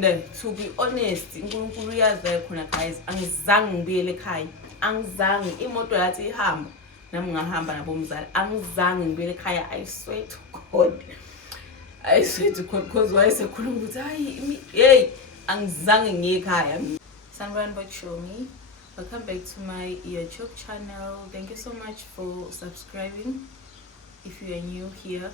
To be honest, uNkulunkulu uyazi khona guys, angizange ngibuyele ekhaya. Angizange imoto yathi ihamba nami ngahamba nabomzali. Angizange ngibuyele ekhaya. I swear to God. I swear to God, because wayesekhuluma ukuthi hayi hey angizange ngiye ekhaya. Sanibona Bochomi. Welcome back to my YouTube channel. Thank you so much for subscribing if you are new here,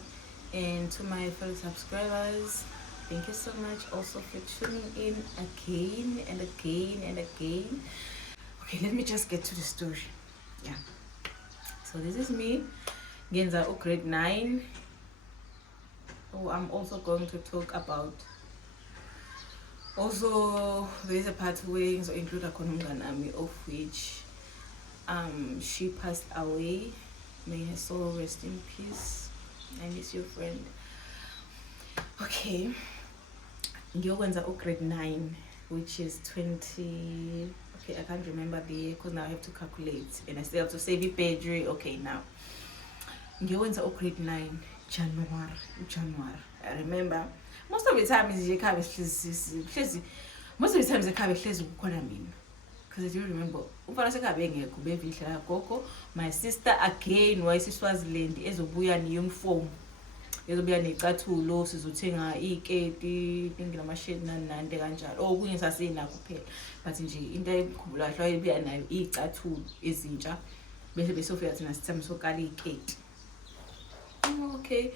and to my fellow subscribers, thank you so much also for tuning in again and again and again. Okay, let me just get to the story. Yeah, so this is me, Genza grade 9. Oh, I'm also going to talk about, also there's a part where so include a Konunganami, of which she passed away. May her soul rest in peace. I miss your friend. Okay, ngiyokwenza grade 9, which is 20. Okay, I can't remember the year because now I have to calculate and I still have to save it page. Okay, now ngiyokwenza grade 9 January. I remember most of the time is most of the times ekhaya hlezi kukhona mina, because I do remember umfana sekhabe engekho bevihla gogo, my sister again wayesiswaziland ezobuya ne-uniform, ezobuya necathulo, sizothenga iketi nginamashade nande kanjalo. Okunye sasinakho kuphela, but nje into ayikhumbulayo wayebuya nayo icathulo ezintsha, bese sofika thina sithami sokala iketi. Okay,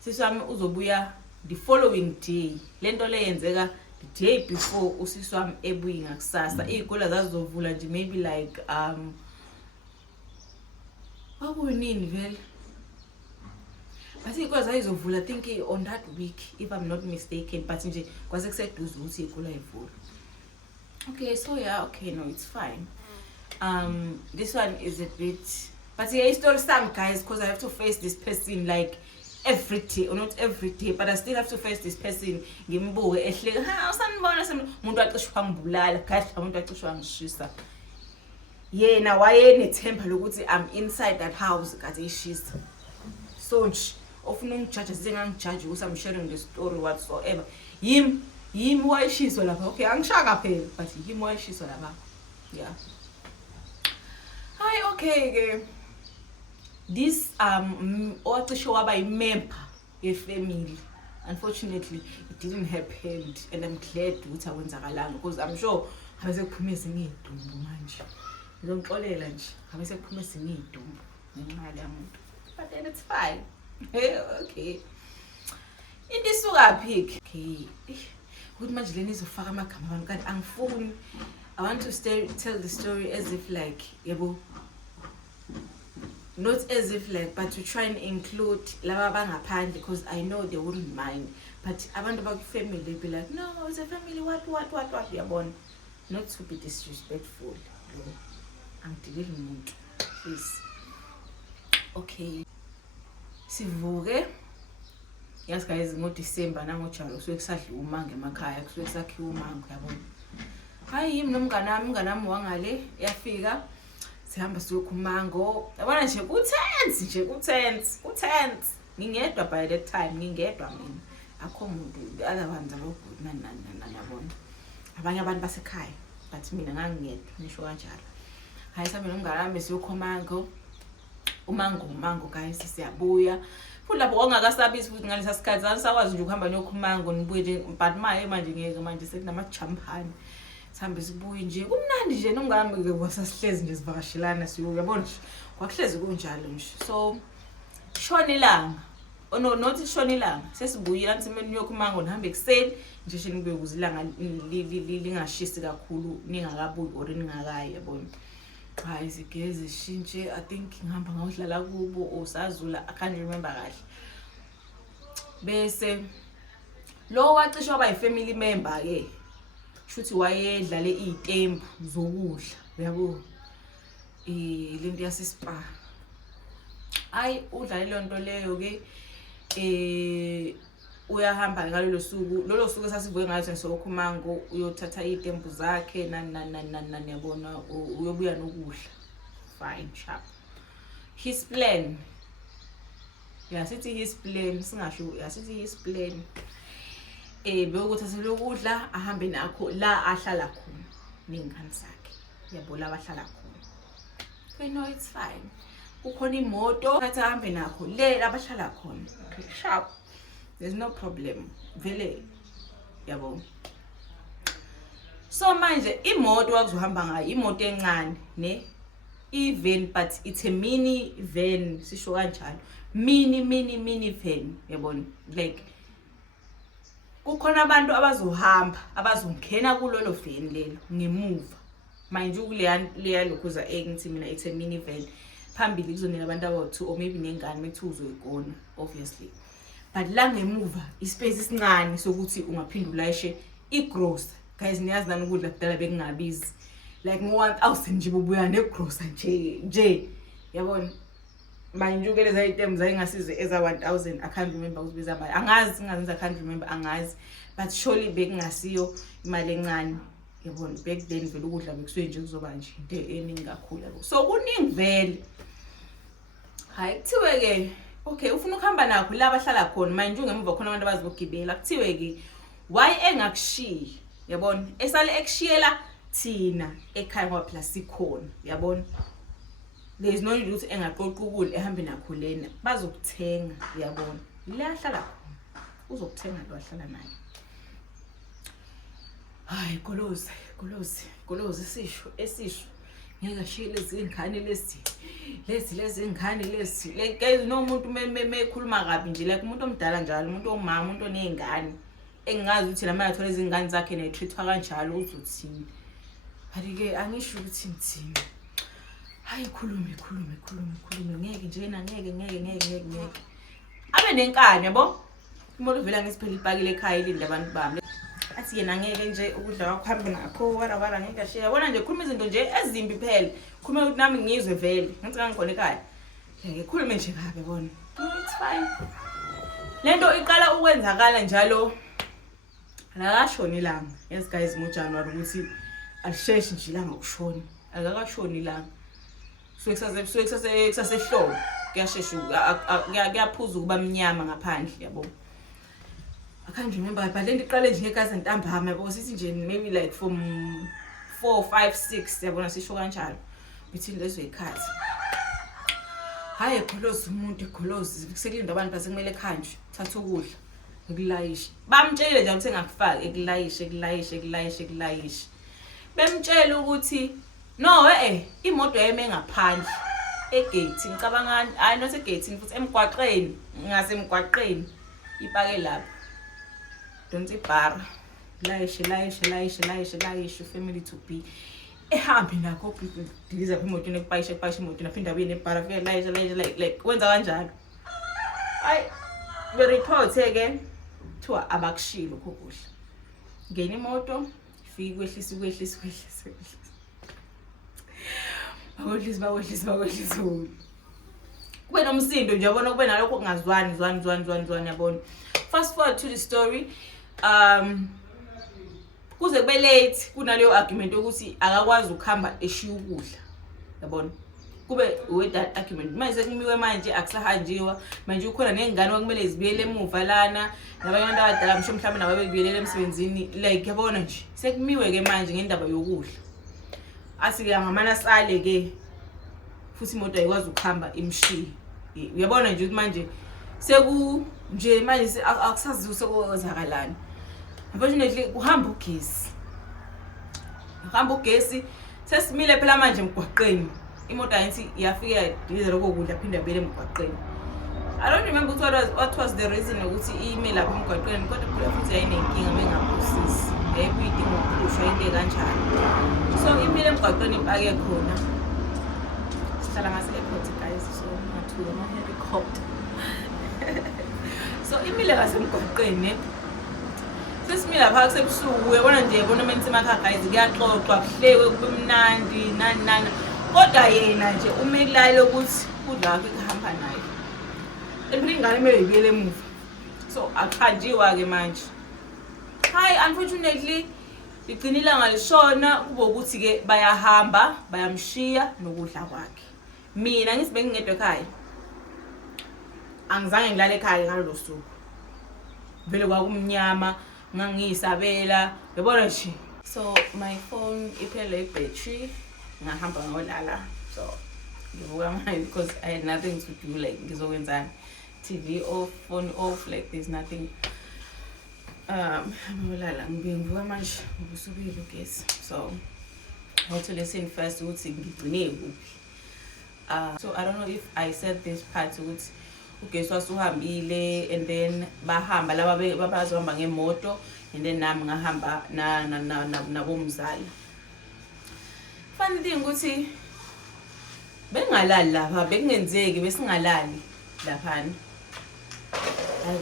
siswami uzobuya the following day. Lento le yenzeka the day before usisi wami ebuyi ngakusasa. Izikole zazizovula nje maybe like kwakunini vele, but izikole zazizovula I think on that week if I'm not mistaken, but nje kwase kuseduze ukuthi izikole ayivula. Okay, so yeah, okay, no, it's fine. This one is a bit, but yeah, story some guys, because I have to face this person like every day, or not every day, but I still have to face this person. Ngimbuke ehleka, ha usanibona umuntu aqishwa ngibulala, kahle umuntu aqishwa ngishisa. Yena wayenethemba lokuthi I'm inside that house kade ishisa. So nje ofuna ungijudge singangijudge ukuthi I'm sharing the story whatsoever. Yimi wayishiso lapha. Okay, angishaka phela, but yimi wayishiso lapha. Yeah. Hi, okay. This ocishe waba member ye-family, unfortunately it didn't happen, and I'm glad ukuthi akwenzakalanga, because I'm sure habe sekuphume ezinye idumbu manje. Ngizongixolela nje habe sekuphume ezinye idumbu ngenxa yamuntu, but then it's fine. Okay, into isuka phi? Okay, ukuthi manje leni izofaka amagama abantu kanti angifuni. I want to tell the story as if like yebo, not as if like, but to try and include laba bangaphandle, because I know they wouldn't mind, but abantu bakufamily they be like, no, it's a family, what yabona, not to be disrespectful. I'm dealing umuntu, please. Okay, sivuke yes guys, ngo-December nangoJanuary kusuke kusadliwa umango emakhaya, kusuke kusakhiwa umango, yabona. Hayi yimi nomnganami wangale yafika, sihamba siyokha umango. Yabona nje ku-10 ngingedwa by that time, ngingedwa mina, akho umuntu other ones abogudi nabona abanye abantu basekhaya, but mina ngangingedwa, nisho kanjalo. Hayi sihambe nomnganami siyokha umango guys, siyabuya futhi lapho ongakasabisi futhi ngalesa sikhathi sanisakwazi nje ukuhamba niyokha umango nibuye nje, but manje ngeke, manje sekunama-champagne. Sihambe sibuye nje kumnandi nje nomngami wasasihlezi nje sivakashelana siyabona nje kwakuhlezi kunjalo nje. So shona ilanga, no, not shona ilanga, sesibuyela nisemeni niyokha umango, nihambe ekuseni nje shini kube ukuze ilanga lingashisi kakhulu ningakabuyi or ningakayi, yabona. Hayi sigeze shintshe, I think ngihamba ngawudlala kubo osazula, I can't remember kahle. Bese lo wacishe waba yi-family member ke, shuthi wayedlale izitembu zokudla, yabo lento yasespa. Hayi udlale lonto leyo ke, uyahamba ngalolo suku sasivuke ngayo sokha umango, uyothatha izitembu zakhe nani yabona, uyobuya nokudla. Fine, sharp. His plan, yeah, sithi his plan, singasho, yeah, sithi his plan Bekuthi aselokudla ahambe nakho la ahlala khona nengane zakhe. Yabo la bahlala khona. Okay, no, it's fine. Kukhona imoto athi ahambe nakho le abahlala khona. Okay, sharp. There's no problem. Vele yabo. So manje imoto wakuzohamba ngayo imoto encane ne even but it's a mini van sisho kanjalo. Mini van yabona like kukhona abantu abazohamba abazongena kulolo van lelo ngemuva manje kuleya lokhuza engithi mina it's a mini van phambili kuzonela abantu abawu2 or maybe nengane methu uzoyigona obviously but la ngemuva ispace isincane sokuthi ungaphinda ulayishe igrocery guys niyazi nani ukudla kudala bekungabizi like ngo-1000 nje bobuya negrocery nje yabona manje ke lezi items ayingasize eza-1000 I can't remember ukuzibiza mali angazi I can't remember angazi but surely bekungasiyo imali encane yabona back then vele ukudla bekusuye nje kuzoba nje into eningi kakhulu yabo so kuningi vele hayi kuthiwe ke okay ufuna ukuhamba nakho la bahlala khona manje ungemuva khona abantu abazogibela kuthiwe ke why engakushiyi yabona esale ekushiyela thina ekhaya ngoba plus sikhona yabona there is no need ukuthi engaqoqa ukudla ehambe nakho lena bazokuthenga yabona le ahlala khona uzokuthenga lo ahlala naye hayi golozi esisho ngeke ashiye lezi ngane lezi ngane lezi like no umuntu mekhuluma kabi nje like umuntu omdala njalo umuntu omama umuntu onezingane engazi ukuthi la manje athola izingane zakhe ne-treatwa kanjalo uzothini hayi ke angisho ukuthi ngithini hayi khulume ngeke njena ngeke abe nenkani yabo umuntu vela ngisiphela ipakile ekhaya ilinde abantu bami athi yena ngeke nje ukudla kwakho hambe nakho wara ngeke ashiya yabona nje khuluma izinto nje ezimbi phela khuluma ukuthi nami ngizwe vele ngithi ngikhona ekhaya ngeke khulume nje kabi yabona it's fine lento iqala ukwenzakala njalo akashoni ilanga yes guys ngoJanuary ukuthi alisheshi nje ilanga ukushona akakashoni ilanga so kusasehlobo kuyashesha kuyaphuza ukuba mnyama ngaphandle yabo I can't remember but lento iqale nje ngekazi ntambama yabo sithi nje maybe like from 4 5 6 yabona sisho kanjalo between lezo ikhathi hayi golozi sekulinda abantu basekumele khanjwe thatha ukudla ekulayisha bamtshele nje ukuthi engakufaki ekulayisha bemtshela ukuthi no imoto yayime ngaphandle egate ngicabanga not egate futhi emgwaqeni ngasemgwaqeni ipake lapho don't ibhara layishe family to be ehambe nakho diza imoto nekupayisha imoto naphinda buye nebhara vele layisha like wenza kanjalo hayi be report ke thiwa abakushilo lokho kudla ngena imoto ifike kwehlisa bawehlisa kube nomsindo nje yabona kube nalokho kungazwani yabona fast forward to the story kuze kube late kunaleyo argument ukuthi akakwazi ukuhamba eshiya ukudla yabona kube with that argument manje sekumiwe manje akusahanjiwa manje ukhona nengane okumele zibuyele emuva lana nabanye abantu abadala msho mhlawumbe nababekubuyela emsebenzini like yabona nje sekumiwe ke manje ngendaba yokudla asike ngamana sale ke futhi imoto ayikwazi ukuhamba imshiya uyabona nje ukuthi manje seku nje manje akusaziwa sekwenzakalani unfortunately kuhamba ugesi sesimile phela manje emgwaqeni imoto ayithi iyafika yadiza lokho kudla phinda bele emgwaqeni I don't remember what was the reason ukuthi ime lapha emgwaqeni kodwa phela futhi yayinenkinga bengaphosisi yayibuyidinga ukuphushwa into kanjalo so imile emgwaqeni ipake khona sihlala ngase-airport guys so ngathuka ama-helicopter so imile ngasemgwaqeni sesimile lapha kusebusuku uyabona nje yabona menthi emakhaya guys kuyaxoxwa kuhlekwe kube mnandi nani kodwa yena nje umelale ukuthi kudla kwakhe kuhamba naye ingane kumele ibuyele emuva so akhanjiwa ke manje hayi unfortunately igcina ilanga lishona kube ukuthi ke bayahamba bayamshiya nokudla kwakhe mina ngisibe ngingedwa ekhaya angizange ngilale ekhaya ngalolu suku vele kwakumnyama ngangiyisabela yabona nje. So my phone iphele ibattery ngahamba ngolala. So ngivuka manje because I had nothing to do, like ngizokwenzani, TV off, phone off, like there's nothing. Ngolala ngivuka manje ubusubile ugesi. So I had to listen first ukuthi ngigcine kuphi. So I don't know if I said this part ukuthi ugesi wasuhambile and then bahamba laba babazohamba ngemoto and then nami ngahamba nabomzali. Funny thing ukuthi bengalali lapha, bekungenzeki besingalali laphana.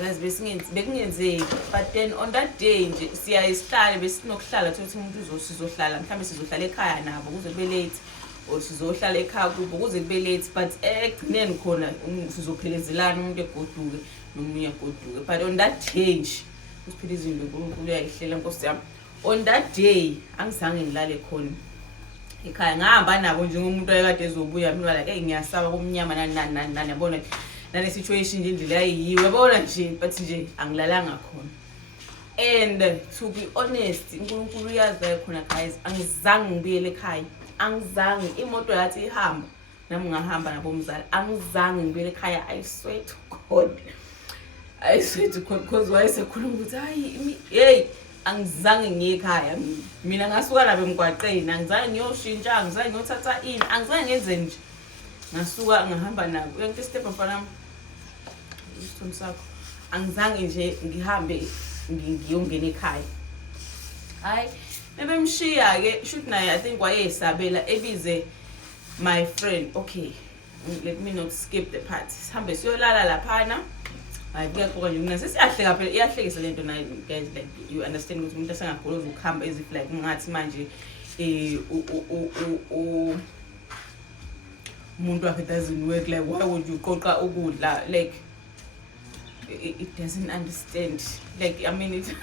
Guys, bekungenzeki, but then on that day nje siyayisihlala besinokuhlala ukuthi umuntu sizohlala mhlambe sizohlala ekhaya nabo kuze kube late or sizohlala ekhaya kubo kuze kube late, but ekugcineni khona sizophelezelana umuntu egoduke nomunye egoduke. But on that day nje usiphila izinto uNkulunkulu uyayihlela Nkosi yami. On that day angizange ngilale khona ekhaya, ngahamba nabo njengomuntu ayekade ezobuya mina like hey ngiyasaba kumnyama nani yabona nale situation nje indlela ayiyiwe yabona nje, but nje angilalanga khona. And to be honest uNkulunkulu uyazi khona guys, angizange ngibuyele ekhaya, angizange. Imoto yathi ihamba nami ngahamba nabomzali, angizange ngibuyele ekhaya. I swear to God, I swear to God, because wayesekhuluma ukuthi hayi hey angizange ngiye ekhaya mina, ngasuka lapha emgwaqeni, angizange ngiyoshintsha, angizange ngiyothatha ini, angizange ngenze nje, ngasuka ngahamba nabo yonke step mfana isithombe sakho, angizange nje ngihambe ngiyongena ekhaya. Hayi bebemshiya ke shoot naye I think wayesabela ebize my friend. Okay, let me not skip the part. Sihambe siyolala laphana. Hayi kuyaxoxa nje mina sesiyahleka phela, iyahlekisa lento nayo guys, like you understand ukuthi umuntu asengagoloza ukuhamba as if like ngathi manje umuntu wakhe doesn't work, like why would you qoqa ukudla, like it doesn't understand, like I mean it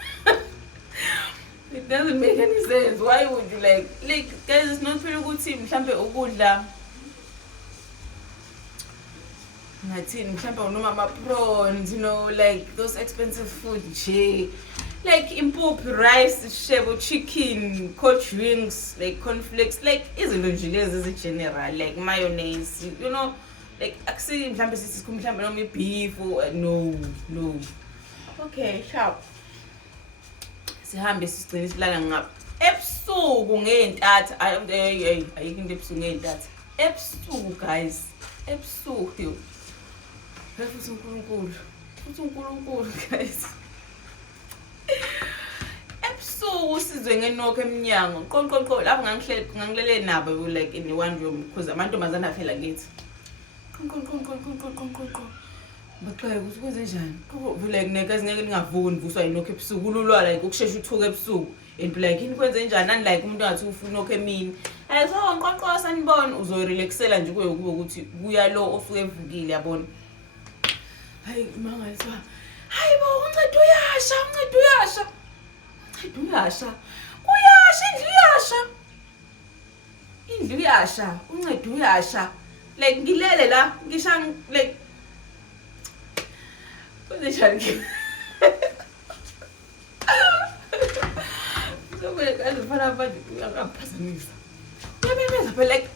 it doesn't make any sense. Why would you like guys, it's not very good team mhlambe ukudla ngathi mhlambe unoma ama prawns, you know, like those expensive food nje, like impuphu, rice, shebo, chicken, coach wings, like cornflakes, like izinto nje lezi ezigeneral, like mayonnaise, you know, like akusi mhlambe sithi mhlambe noma beef, no. Okay, sharp. Sihambe sigcine silala ngapha ebusuku ngeentatha. Ayikho into ebusuku ngeentatha ebusuku guys, ebusuku futhi uNkulunkulu guys. Ebusuku sizwe ngenokho eminyango qonqonqo lapho ngangilele nabo like in one room because amantombazana phela ngithi qonqonqo baqhaye ukuthi kwenze njani like nekazi ngeke ningavuki nivuswa yinokho ebusuku ululwa like ukushesha uthuka ebusuku and like ini kwenze njani and like umuntu ngathi ufuna nokho emini. So nqonqo sanibona uzoyirelaxela nje kuye kube ukuthi kuya lo osuke evukile yabona. Hayi mangaliswa hayi bo uncede uyasha indlu yasha uncede uyasha like ngilele la ngisha like kwenze njani so like azifana abantu uyaphazamisa uyabemeza phela like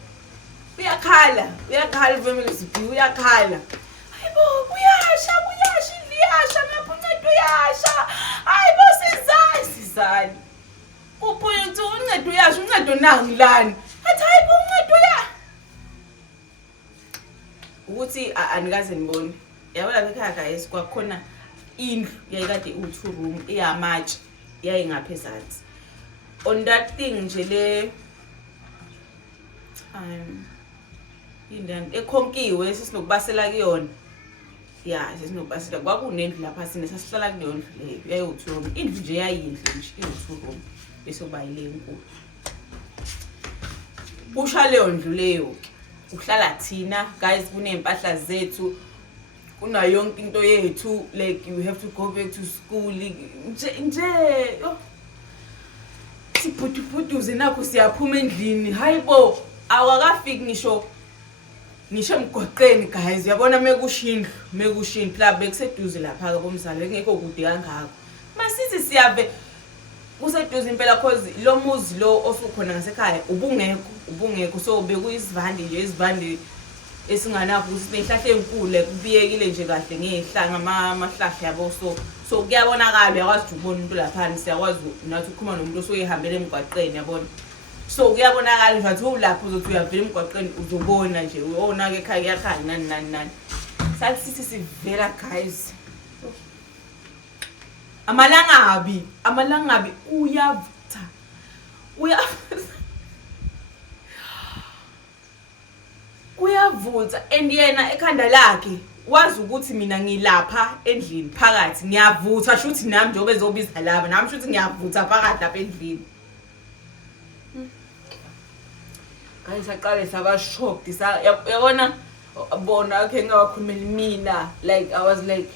uyakhala family siphi uyakhala hayibo uyasha indlu yasha ngapha uncede uyasha hayibo sizani kuphuye ukuthi uncede uyasha uncedo nangilani athi hayibo uncede uyasha ukuthi anikaze nibone yabona ekhaya guys kwakhona indlu yayikade u2 room iyamatshe yayingaphezansi on that thing nje le indani ekhonkiwe sesinokubasela kuyona sesinokubasela kwakunendlu lapha sine sasihlala kuleyo ndlu leyo yayi2 room indlu nje yayindlu nje i2 room bese kuba yile enkulu usha leyo ndlu leyo uhlala thina guys kunempahla zethu kuna yonke into yethu like you have to go back to school nje sibhutubhutuze nakho siyaphuma endlini hayibo awakafiki ngisho emgwaqeni guys uyabona mekushindlu la bekuseduze lapha bomzali ngekho kude kangako masithi kuseduze impela cause lo muzi lo osukhona ngasekhaya ubungekho so bekuyisivande nje isivande esinganapho ukuthi nezihlahla ezinkulu kubiyekile nje kahle ngezihlanga amahlahla yabo so kuyabonakala uyakwazi ukubona umuntu lapha siyakwazi nathi ukukhuluma nomuntu osoyihambele emgwaqeni yabona so kuyabonakala nje wathi ulapho uzothi uyavela emgwaqeni uzobona nje uyona ke ekhaya yakhanya nani sathi sivela guys amalangabi uyavutha uyavutha and yena ekhanda lakhe wazi ukuthi mina ngilapha endlini phakathi ngiyavutha shuthi nami njengoba ezobiza laba nami shuthi ngiyavutha phakathi lapha endlini guys aqale saba shocked yabona bona ke ngawakhulumela mina like I was like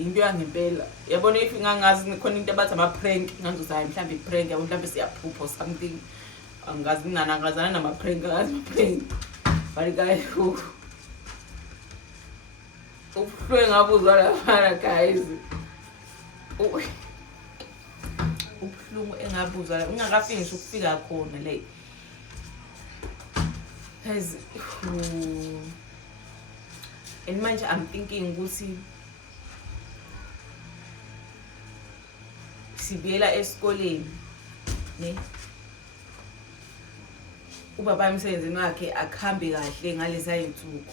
into yangempela yabona if ngangazi khona into abathi ama prank nganzozayo mhlambe prank yabo mhlambe siyaphupha or something angazi nginanangazana nama prank ngazi ama prank but guys ubuhlungu ngabuzwa lapha guys ubuhlungu engabuzwa la ungakafinish ukufika khona like guys and manje I'm thinking ukuthi sibuyela esikoleni ne ubaba emsebenzini wakhe akhambe kahle ngaleza yinsuku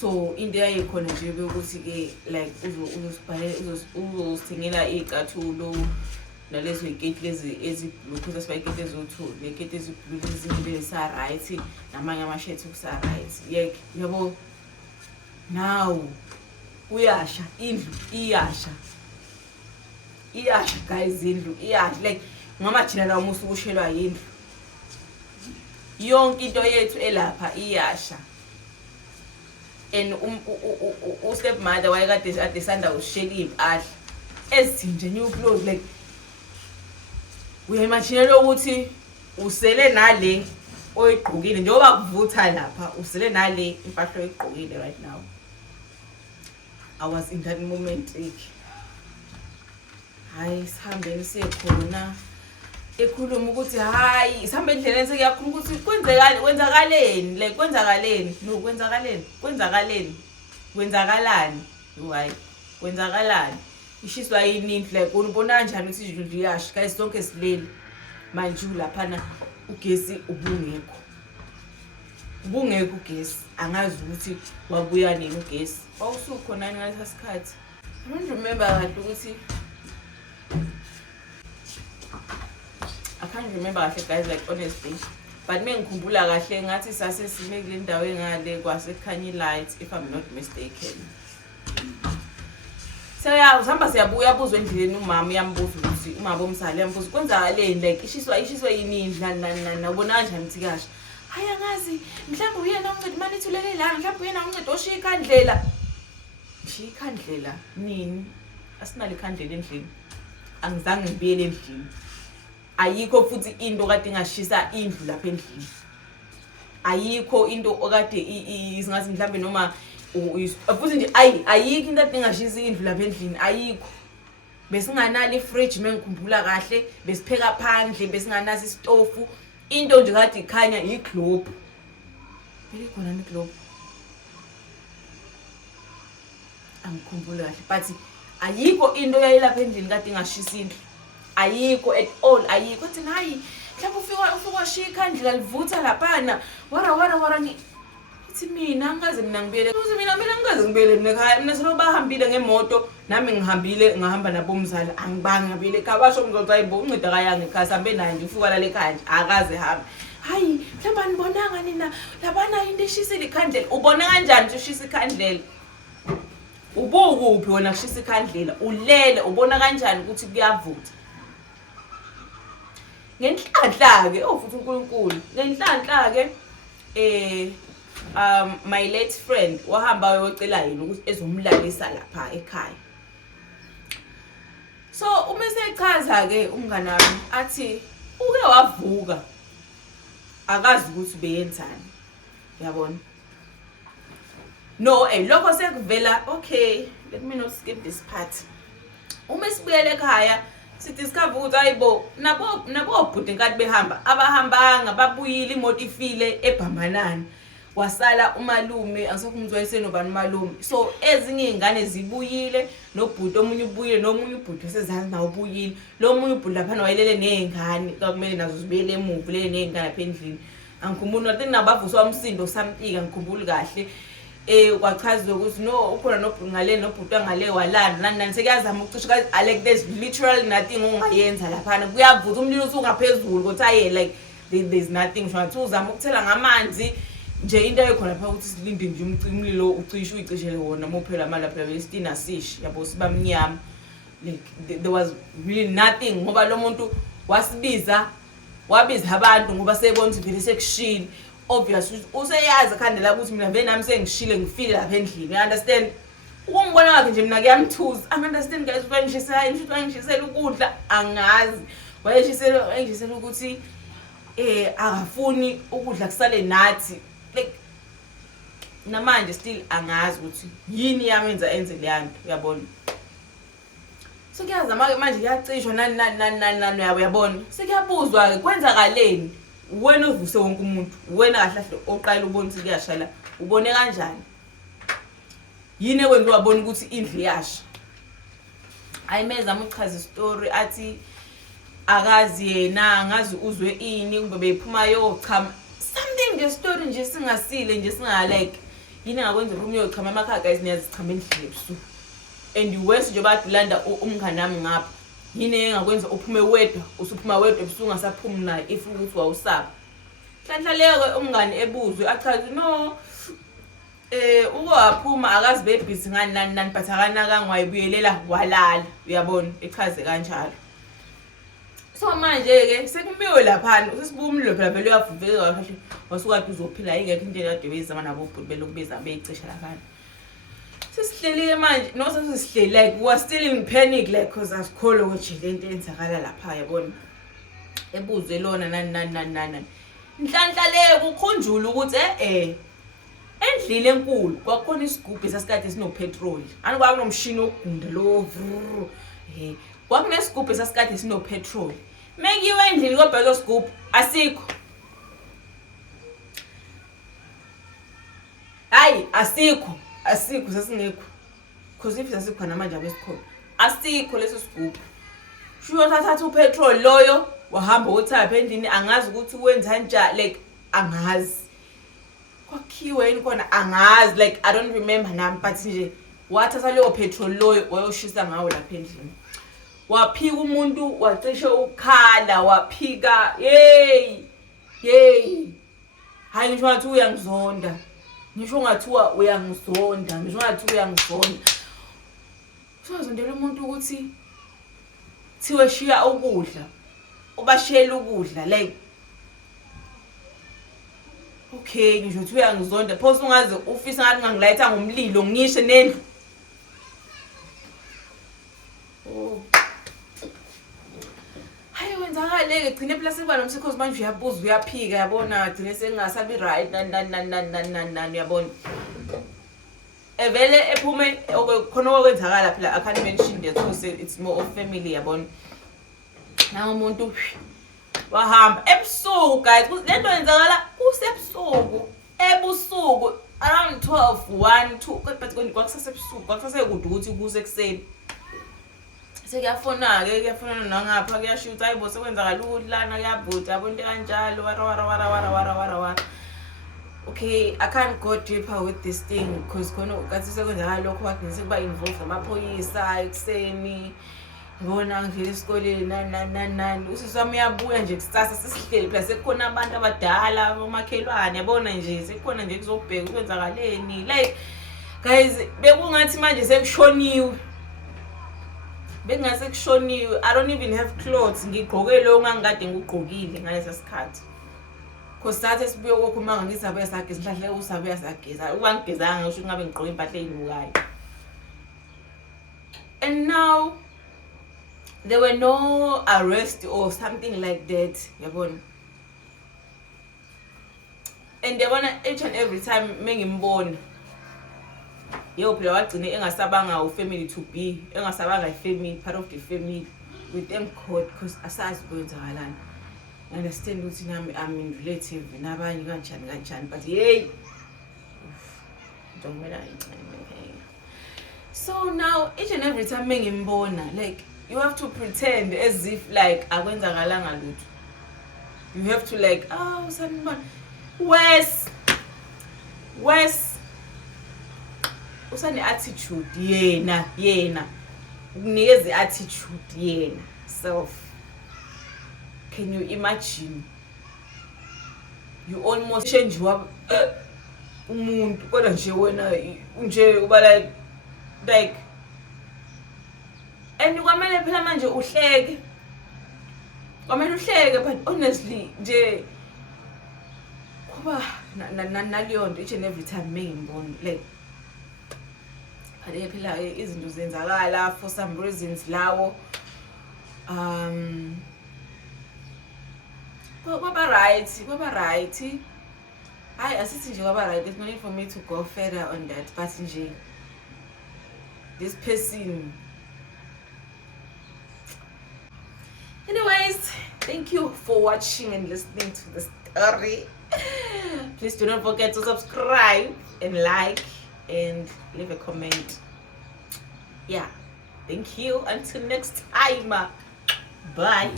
so into yayikhona nje ukuthi ke like uzosithengela izicathulo nalezo iketi lezi eziblue kuze sibayiketi ezo2 neketi eziblue lezi sa right namanye ama shirts kusa right yabo now uyasha indlu iyasha guys indlu iyasha like ngamajina la umusu kushelwa indlu yonke into yethu elapha iyasha and stepmother wayekade adesanda ushela impahla ezinje new clothes like uyimagine ukuthi usele nale oyigqokile njengoba kuvutha lapha usele nale impahla oyigqokile right now. I was in that moment hayi sihambeni siyekhona ekhuluma ukuthi hayi sihambe endleleni sekuyakhuluma ukuthi kwenzakaleni like kwenzakaleni no kwenzakalani why kwenzakalani ishiswa yini like unibona kanjani ukuthi indlu iyasha guys sonke sileli manje lapha ugesi ubungekho ugesi angazi ukuthi wabuya nini ugesi wawusukhona ngalesa sikhathi. I don't remember kahle ukuthi I can't remember kahle guys like honestly but mengikhumbula kahle ngathi sase sime kule ndawo engale kwasekhanya lights if I'm not mistaken. Usihamba siyabuya abuzwe endleleni umama uyambuza ukuthi umama omsali yambuza kwenzakaleni like ishiswa yini indlana ubona kanjani ukuthi kasha hayi angazi mhlawumbe uyena uncede manje ithulele la mhlawumbe uyena uncede oshiya ikhandlela nini asinale ikhandlela endlini angizange ngibiyele endlini ayikho futhi into kade ingashisa indlu lapha endlini ayikho into okade isingathi mhlawumbe noma futhi nje ayikho into kade ingashisa indlu lapha endlini ayikho besinganali fridge mengikhumbula kahle besipheka phandle besinganasi istofu into nje kade ikhanya iglobe belikhona iglobe angikhumbula kahle but ayikho into yayilapha endlini kade ingashisa indlu ayikho at all ayikho uthi hayi mhlawumbe ufika shiya ikhandlela livutha laphana wara ithi mina ngaze mina ngibiyele uthi mina ngikaze ngibiyele ekhaya mina selo bahambile ngemoto nami ngahamba nabomzali angibangi ngabiyele ekhaya basho mzothi hayibo unceda kayange ekhaya sambe naye nje ufuka la ekhaya nje akaze hamba hayi mhlawumbe anibonanga nina labana into eshisile ikhandlela ubona kanjani ushisa ikhandlela ubukuphi wona kushisa ikhandlela ulele ubona kanjani ukuthi kuyavutha ngenhlanhla ke futhi uNkulunkulu ngenhlanhla ke my late friend wahamba wayocela yena ukuthi ezomlalisa lapha ekhaya so uma sechaza ke umngane wami athi uke wavuka akazi ukuthi beyenzani yabona no lokho sekuvela okay let me not skip this part uma sibuyele ekhaya sidiscover ukuthi hayibo nabo bhuti nkathi behamba abahambanga babuyile imoto ifile eBhambanani wasala umalume angisakho umuntu wayesenobani umalume so ezinye izingane zibuyile nobhuti omunye ubuyile nomunye ubhuti wasezansi nawo ubuyile lo munye ubhuti lapha wayelele nezingane kwakumele nazo zibuyele emuva lele nezingane lapha endlini angikhumbuli nothi nabavuswa umsindo samtika ngikhumbuli kahle kwachazwe ukuthi no ukhona nobhuti ngale nobhuti ngale walanda nani sekuyazama ukucisha like there's literally nothing ongayenza lapha kuyavuza umlilo usungaphezulu ukuthi aye like there's nothing shothi uzama ukuthela ngamanzi nje into ekhona lapha ukuthi silinde nje umlilo ucishe uyicishele wona mophela mali lapha bestina sish yabo sibamnyama like there was really nothing ngoba lo muntu wabiza abantu ngoba sebona ukuthi vele sekushile obviously useyazi khandela ukuthi mina vele nami sengishile ngifile lapha endlini you understand ukungibona wakhe nje mina kuyamthuza I understand guys wangishisela ukudla angazi wayeshisela ukuthi akafuni ukudla kusale nathi like namanje still angazi ukuthi yini yamenza enze leyanto uyabona sekuyazama manje kuyacishwa nani uyabona sekuyabuzwa ke kwenzakaleni wena uvuse wonke umuntu wena kahle oqala ubona ukuthi kuyashala ubone kanjani yini ekwenziwa wabona ukuthi indlu iyasha ayimeza umuchaza story athi akazi yena angazi uzwe ini kube bephuma yochama something the story nje singasile nje singa like yini ngakwenza room yochama emakhaya guys niyazichama endlini ebusuku and west nje badulanda umngane nami ngapha yini engakwenza uphume wedwa usuphuma wedwa ebusuku ngasaphumi naye if ukuthi wawusaba hlanhla leyo umngane ebuzwe achaza no waphuma akazi bebhizi ngani but akanaka ngwayibuyelela walala uyabona echaze kanjalo so manje ke sekumiwe lapha usisibuka umlilo phela vele uyavuveka kahle wasuka phi uzophila ingekho into ekade bezama nabo bhuti belokubeza beyicisha lapha sisihlelile manje no sesihleli like we are still in panic like cause asikholwa ukuthi lento enzakala lapha yabona ebuzwe lona nani inhlanhla leyo kukhunjula ukuthi endlini enkulu kwakhona isigubhu esasikade sinopetrol anokwaku nomshini ogunda lo kwakunesigubhu esasikade sinopetrol mekiwe endlini kobhezo sigubhu asikho hayi asikho sasingekho cause if sasikhona manje abesikhona asikho leso sigubhu shuyo thatha upetrol loyo wahamba uthapha endlini angazi ukuthi wenza kanjani like angazi kwakhiwe yini khona angazi like I don't remember nami but nje wathatha leyo petrol loyo wayoshisa ngawo lapha endlini waphika umuntu wacishe ukhala waphika hey hayi ngisho ngathi uyangizonda ngisho ngathi uyangizonda uzondela umuntu ukuthi thiwe shiya ukudla ubashiyela ukudla like okay ngisho ukuthi uyangizonda phosa ungaze ufisa ngathi ngangilayitha ngomlilo ngishe nendlu hayi wenzakale gcine plus kuba nomsikhozi manje uyabuza uyaphika yabona gcine sengasabi right nani uyabona evele ephume khona okwenzakala phela I can't mention that because it's more of family yabona nawo umuntu wahamba ebusuku guys lento yenzakala ebusuku around 12 1 2 but kwakusasebusuku kwakusasekude ukuthi kuse ekseni sekuyafona nangapha kuyashuta hayibo sekwenzakala ulana kuyabhuta yabo into kanjalo wara okay I can't go deeper with this thing because khona kathi sekwenzakala lokho kwathi sekuba involved amaphoyisa ekseni ngibona ngivile esikoleni nani usiswami uyabuya nje kusasa sisihleli phela sekukhona abantu abadala omakhelwane yabona nje sekukhona nje kuzobheka ukwenzakaleni like guys bekungathi manje sekushoniwe bengase kushoniwe I don't even have clothes ngigqoke lo ngangikade ngigqokile ngalesa sikhathi cause sathe sibuye kokhuma ngisabe sakhe sihlahle usabe sakeza ubangigezanga ngisho ngabe ngigqoke impahla ezinukayo and now there were no arrest or something like that yabona and yabona each and every time mengimbona phela wagcine engasabanga family to be engasabanga family part of the family we thank God because asazi kwenzakalani. I understand ukuthi nami I'm in relative nabanye kanjani but hey don't matter. So now each and every time mengimbona, like you have to pretend as if like akwenzakalanga lutho. You have to like, oh sanibona Wes usane attitude yena ukunikeza attitude yena self. Can you imagine? You almost change umuntu kodwa nje wena nje uba like and kwamele phela manje uhleke. Kwamele uhleke but honestly nje kuba naleyo nto each and every time mengimbona like phela phela izinto zenzakala for some reasons lawo kwaba right hayi asithi nje kwaba right. There's no need for me to go further on that but nje this person. Anyways, thank you for watching and listening to the story. Please do not forget to subscribe and like and leave a comment. Yeah, thank you until next time. Bye.